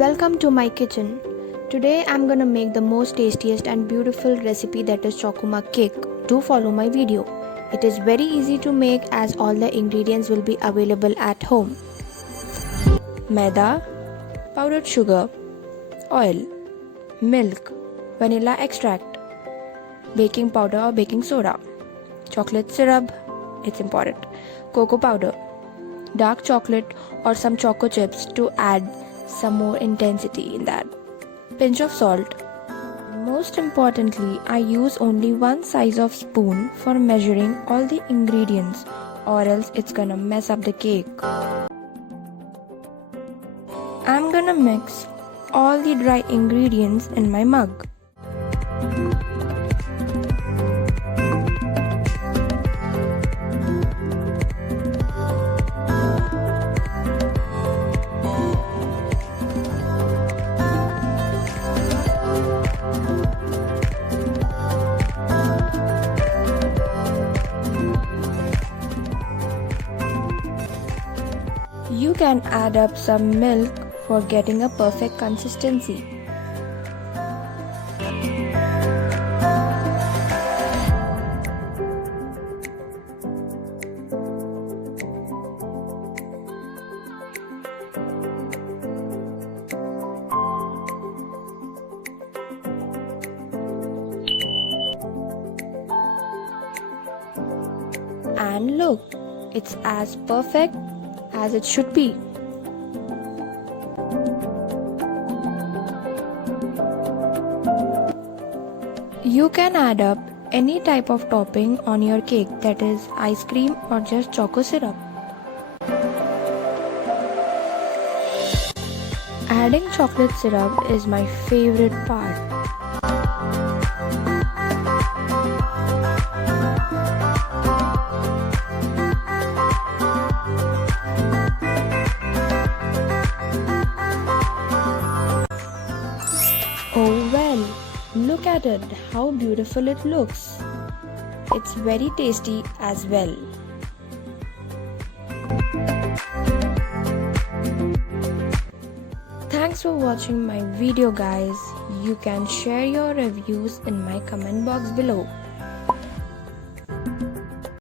Welcome to my kitchen. Today I'm gonna make the most tastiest and beautiful recipe, that is Choco Mug cake. Do follow my video. It is very easy to make as all the ingredients will be available at home. Maida, powdered sugar, oil, milk, vanilla extract, baking powder or baking soda, chocolate syrup, it's important, cocoa powder, dark chocolate or some choco chips to add some more intensity in that, pinch of salt. Most importantly, I use only one size of spoon for measuring all the ingredients, or else it's gonna mess up the cake. I'm gonna mix all the dry ingredients in my mug. You can add up some milk for getting a perfect consistency. And look, it's as perfect as it should be. You can add up any type of topping on your cake, that is ice cream or just choco syrup. Adding chocolate syrup is my favorite part. Oh well, look at it, how beautiful it looks. It's very tasty as well. Thanks for watching my video guys. You can share your reviews in my comment box below.